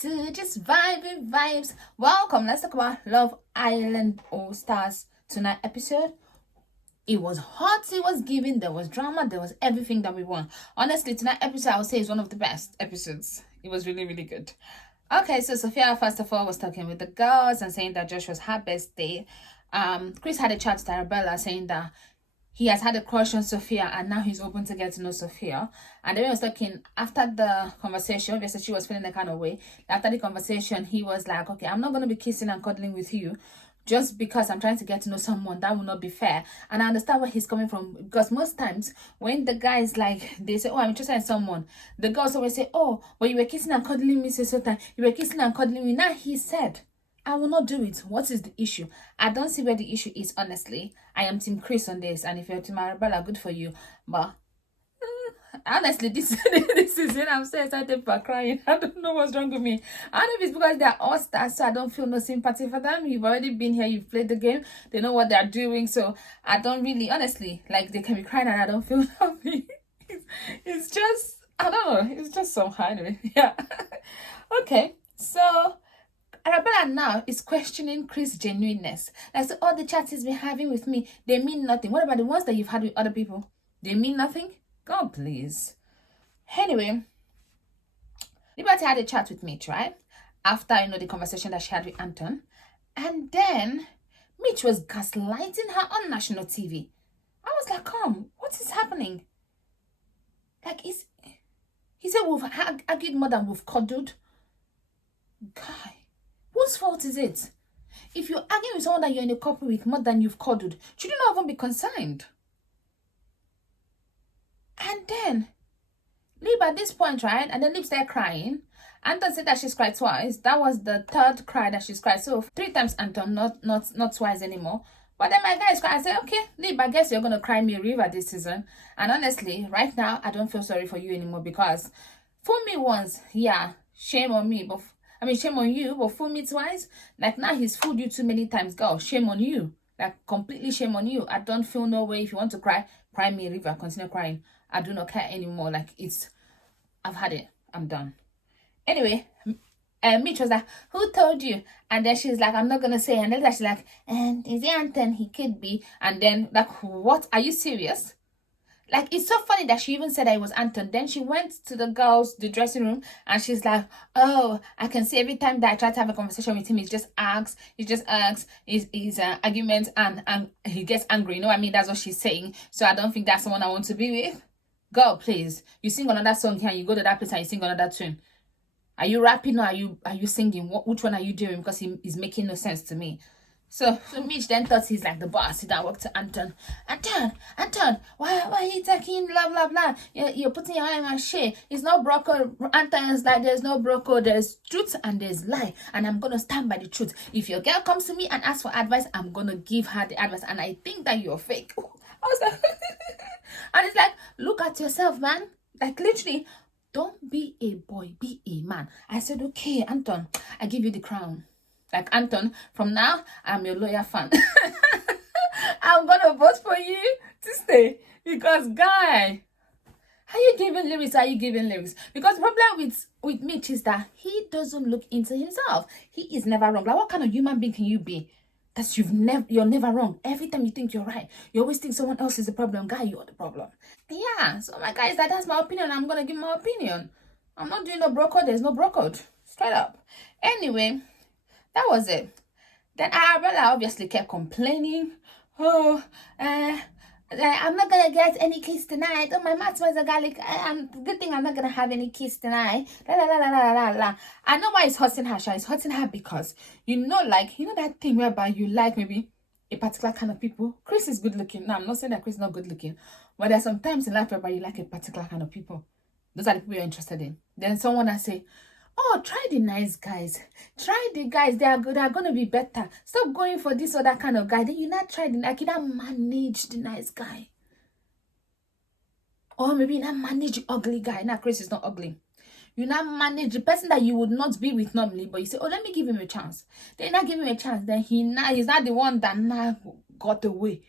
to just vibing vibes. Welcome. Let's talk about Love Island All Stars tonight episode. It was hot, it was giving, there was drama, there was everything that we want. Honestly, tonight episode I would say is one of the best episodes. It was really, really good. Okay, so Sophia first of all was talking with the girls and saying that Josh was her best day. Chris had a chat to Arabella saying that he has had a crush on Sophia and now he's open to get to know Sophia. And then he was talking after the conversation, obviously she was feeling the kind of way. After the conversation, he was like, okay, I'm not going to be kissing and cuddling with you just because I'm trying to get to know someone. That will not be fair. And I understand where he's coming from, because most times when the guys like, they say, oh, I'm interested in someone, the girls always say, oh, but you were kissing and cuddling me so time. You were kissing and cuddling me. Now he said, I will not do it. What is the issue? I don't see where the issue is, honestly. I am Team Chris on this. And if you're Team Arabella, good for you. But honestly, this is it. I'm so excited for crying. I don't know what's wrong with me. I don't know if it's because they're all stars, so I don't feel no sympathy for them. You've already been here. You've played the game. They know what they're doing. So I don't really, honestly, like they can be crying and I don't feel happy. It's just, I don't know. It's just somehow. Anyway, yeah. Okay, so Arabella now is questioning Chris' genuineness. Like, so all the chats he's been having with me, they mean nothing. What about the ones that you've had with other people? They mean nothing? God, please. Anyway, Liberty had a chat with Mitch, right? After, the conversation that she had with Anton. And then Mitch was gaslighting her on national TV. I was like, come, what is happening? Like, he said we've argued more than we've cuddled. Guy, whose fault is it? If you're arguing with someone that you're in a couple with more than you've cuddled, should you not even be concerned? And then Lib at this point, right? And then Lib started crying. Anton said that she's cried twice. That was the third cry that she's cried. So 3 times Anton, not twice anymore. But then my guys cried. I said, okay, Lib, I guess you're gonna cry me a river this season. And honestly, right now, I don't feel sorry for you anymore, because fool me once, yeah, shame on me, but shame on you, but fool me twice. Like, now he's fooled you too many times, girl. Shame on you. Like, completely shame on you. I don't feel no way. If you want to cry me a river, continue crying. I do not care anymore. Like, I've had it. I'm done. Anyway, Mitch was like, who told you? And then she's like, I'm not gonna say. And then she's like, and is it Anton? He could be. And then, like, what? Are you serious? Like, it's so funny that she even said that it was Anton. Then she went to the dressing room, and she's like, oh, I can see every time that I try to have a conversation with him, he just asks, his arguments, and he gets angry. You know what I mean? That's what she's saying. So I don't think that's someone I want to be with. Girl, please. You sing another song here, and you go to that place and you sing another tune. Are you rapping or are you singing? Which one are you doing? Because he's making no sense to me. So Mitch then thought he's like the boss. He then walked to Anton. Anton, why are you talking blah blah blah? You're putting your eye in my shit. It's not broco. Anton's like, there's no broco. There's truth and there's lie, and I'm gonna stand by the truth. If your girl comes to me and asks for advice, I'm gonna give her the advice. And I think that you're fake. I was like, and it's like, look at yourself, man. Like, literally, don't be a boy, be a man. I said, okay, Anton, I give you the crown. Like, Anton, from now, I'm your loyal fan. I'm gonna vote for you to stay. Because, guy, how you giving lyrics? Because the problem with Mitch is that he doesn't look into himself. He is never wrong. Like, what kind of human being can you be? That you're never wrong. Every time you think you're right, you always think someone else is the problem. Guy, you're the problem. Yeah, so my guy is that that's my opinion. I'm gonna give my opinion. I'm not doing no bro code. There's no bro code. Straight up. Anyway, that was it. Then Arabella obviously kept complaining. Oh, I'm not gonna get any kiss tonight. Oh, my mouth smells of garlic. Good thing I'm not gonna have any kiss tonight. La la la la la la la. I know why it's hurting her. It's hurting her because that thing whereby you like maybe a particular kind of people. Chris is good looking. No, I'm not saying that Chris is not good looking, but there's some times in life whereby you like a particular kind of people. Those are the people you're interested in. Then someone that say, oh, try the nice guys. Try the guys. They are good. They are going to be better. Stop going for this other kind of guy. Then you not try you not manage the nice guy. Or maybe you not manage the ugly guy. Now, Chris is not ugly. You not manage the person that you would not be with normally, but you say, oh, let me give him a chance. Then you not give him a chance. Then he's not the one that now got away.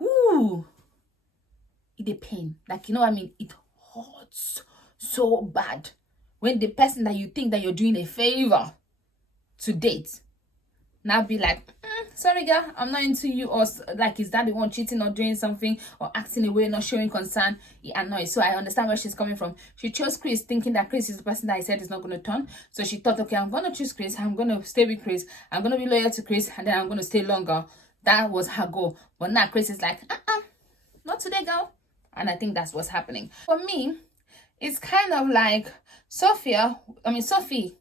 Ooh. It a pain. Like, you know what I mean? It hurts so bad when the person that you think that you're doing a favor to date now be like, sorry girl, I'm not into you, or like, is that the one cheating or doing something or acting away, not showing concern? It annoys. So I understand where she's coming from. She chose Chris thinking that Chris is the person that I said is not going to turn. So she thought, okay, I'm going to choose Chris, I'm going to stay with Chris, I'm going to be loyal to Chris, and then I'm going to stay longer. That was her goal. But now Chris is like, not today, girl. And I think that's what's happening. For me, it's kind of like Sophie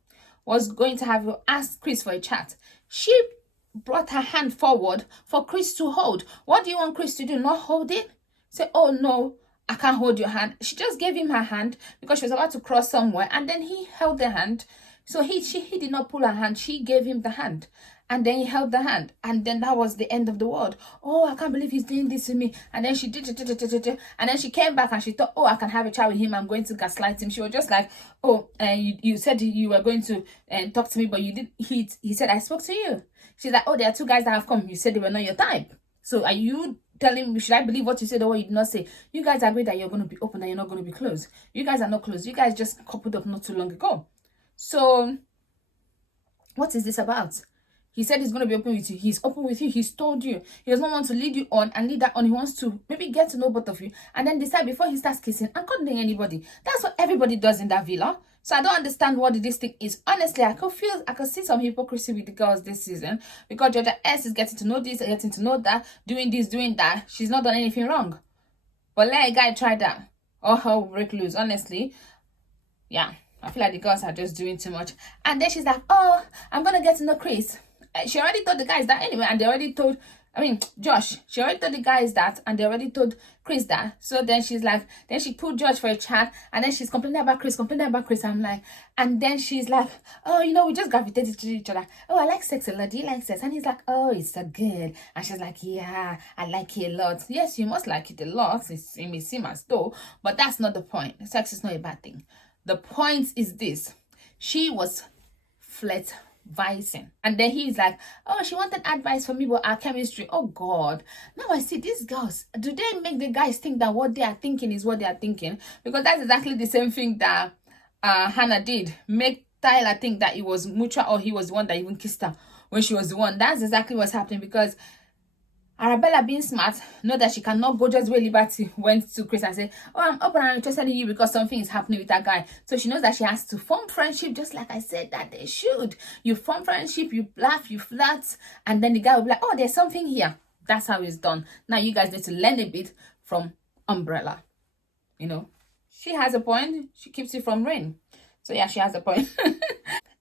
was going to have asked Chris for a chat. She brought her hand forward for Chris to hold. What do you want Chris to do? Not hold it? Say, oh no, I can't hold your hand. She just gave him her hand because she was about to cross somewhere, and then he held the hand. So he did not pull her hand. She gave him the hand. And then he held the hand. And then that was the end of the world. Oh, I can't believe he's doing this to me. And then she did. And then she came back and she thought, oh, I can have a chat with him. I'm going to gaslight him. She was just like, oh, you said you were going to talk to me, but you did. He said, I spoke to you. She's like, oh, there are two guys that have come. You said they were not your type. So are you telling me, should I believe what you said or what you did not say? You guys agreed that you're going to be open and you're not going to be closed. You guys are not closed. You guys just coupled up not too long ago. So what is this about? He said he's going to be open with you. He's open with you. He's told you. He does not want to lead you on and lead that on. He wants to maybe get to know both of you and then decide before he starts kissing and cuddling anybody. That's what everybody does in that villa. So I don't understand what this thing is. Honestly, I could see some hypocrisy with the girls this season because Georgia S is getting to know this, getting to know that, doing this, doing that. She's not done anything wrong. But let a guy try that or her break loose. Honestly, yeah, I feel like the girls are just doing too much. And then she's like, oh, I'm going to get to know Chris. She already told the guys that anyway, and they already told, Josh, she already told the guys that, and they already told Chris that. So then she's like, then she put Josh for a chat, and then she's complaining about Chris. I'm like, and then she's like, oh, we just gravitated to each other. Oh, I like sex a lot. Do you like sex? And he's like, oh, it's so good. And she's like, yeah, I like it a lot. Yes, you must like it a lot. It may seem as though, but that's not the point. Sex is not a bad thing. The point is this. She was advising, and then he's like, oh, she wanted advice from me but our chemistry. Oh god, now I see these girls, do they make the guys think that what they are thinking is what they are thinking? Because that's exactly the same thing that Hannah did, make Tyler think that it was mutual or he was the one that even kissed her when she was the one. That's exactly what's happening because Arabella, being smart, know that she cannot go just where Liberty went to Chris and say, oh, I'm open and interested in you because something is happening with that guy. So she knows that she has to form friendship, just like I said that they should. You form friendship, you laugh, you flirt, and then the guy will be like, oh, there's something here. That's how it's done. Now you guys need to learn a bit from Umbrella. She has a point. She keeps you from rain. So yeah, she has a point.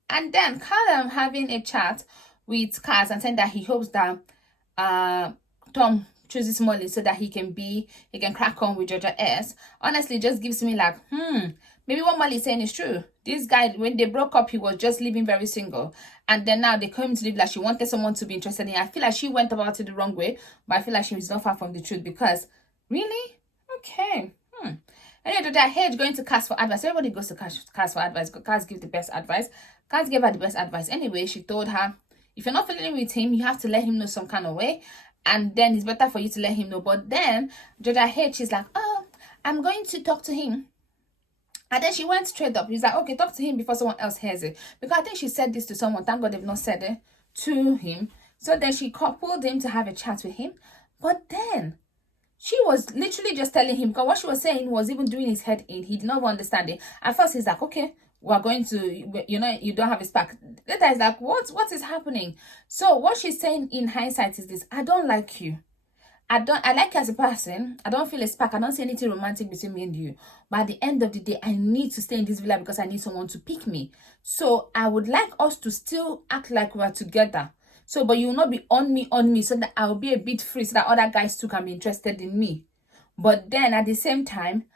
And then Callum having a chat with Kaz and saying that he hopes that Tom chooses Molly so that he can crack on with Georgia S. Honestly, just gives me like, maybe what Molly is saying is true. This guy, when they broke up, he was just living very single. And then now they came to live like she wanted someone to be interested in. I feel like she went about it the wrong way, but I feel like she was not far from the truth because, really? Okay. Anyway, I hate going to Cass for advice. Everybody goes to Cass for advice. Cass gives the best advice. Cass gave her the best advice. Anyway, she told her, if you're not feeling with him, you have to let him know some kind of way. And then it's better for you to let him know. But then Georgia H, she's like, oh, I'm going to talk to him. And then she went straight up. He's like, okay, talk to him before someone else hears it. Because I think she said this to someone. Thank God they've not said it to him. So then she coupled him to have a chat with him. But then she was literally just telling him, because what she was saying was even doing his head in. He did not understand it. At first, he's like, okay, we're going to, you don't have a spark. Later, he's like, what is happening? So what she's saying in hindsight is this: I don't like you. I like you as a person. I don't feel a spark. I don't see anything romantic between me and you. But at the end of the day, I need to stay in this villa because I need someone to pick me. So I would like us to still act like we're together. So, but you will not be on me so that I'll be a bit free so that other guys too can be interested in me. But then at the same time,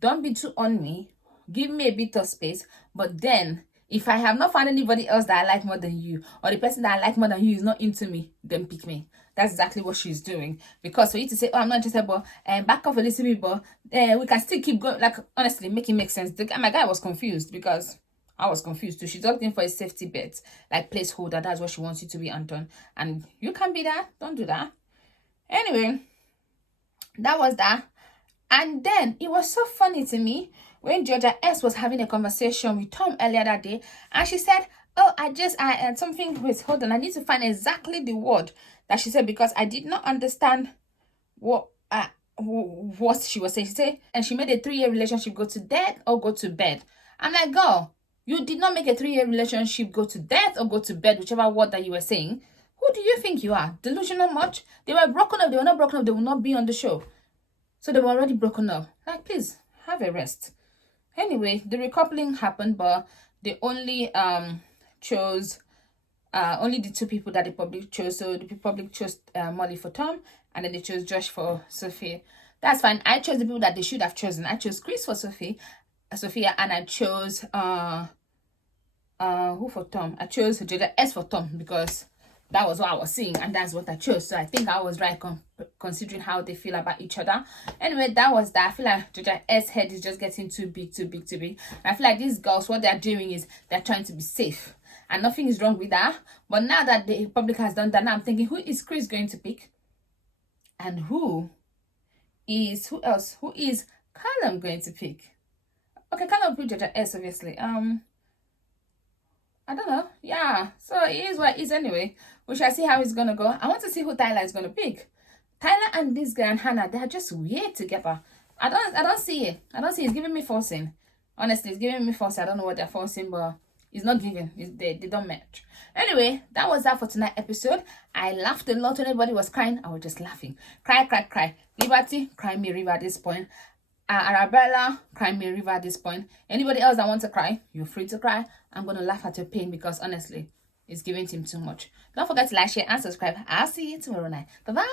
don't be too on me. Give me a bit of space. But then, if I have not found anybody else that I like more than you, or the person that I like more than you is not into me, then pick me. That's exactly what she's doing. Because for you to say, oh, I'm not interested, but back off a little bit, but we can still keep going. Like, honestly, make it make sense. My guy was confused because I was confused too. She's looking for a safety bet, like placeholder. That's what she wants you to be, Anton. And you can't be that. Don't do that. Anyway, that was that. And then it was so funny to me when Georgia S was having a conversation with Tom earlier that day, and she said, oh, I something with, hold on, I need to find exactly the word that she said, because I did not understand what she was saying. She said, and she made a 3-year relationship go to death or go to bed. I'm like, girl, you did not make a 3-year relationship go to death or go to bed, whichever word that you were saying. Who do you think you are? Delusional much? They were broken up. They were not broken up. They will not be on the show. So they were already broken up. Like, please, have a rest. Anyway, the recoupling happened, but they only chose only the 2 people that the public chose. So the public chose Molly for Tom, and then they chose Josh for Sophia. That's fine. I chose the people that they should have chosen. I chose Chris for Sophia, and I chose who for Tom? I chose Jada S for Tom, because that was what I was seeing, and that's what I chose. So I think I was right considering how they feel about each other. Anyway, that was that. I feel like Jada S head is just getting too big. And I feel like these girls, what they're doing is they're trying to be safe, and nothing is wrong with that. But now that the public has done that, now I'm thinking, who is Chris going to pick? And who else? Who is Callum going to pick? Okay, Callum picked Jada S, obviously. I don't know. Yeah. So it is what it is anyway. We shall see how it's gonna go. I want to see who Tyler is gonna pick. Tyler and this girl and Hannah, they are just weird together. I don't see it. I don't see it. It's giving me forcing. Honestly, it's giving me forcing. I don't know what they're forcing, but it's not giving. They don't match. Anyway, that was that for tonight's episode. I laughed a lot when everybody was crying. I was just laughing. Cry. Liberty, cry me river at this point. Arabella, cry me river at this point. Anybody else that wants to cry, you're free to cry. I'm gonna laugh at your pain, because honestly, it's giving him too much. Don't forget to like, share, and subscribe. I'll see you tomorrow night. Bye bye.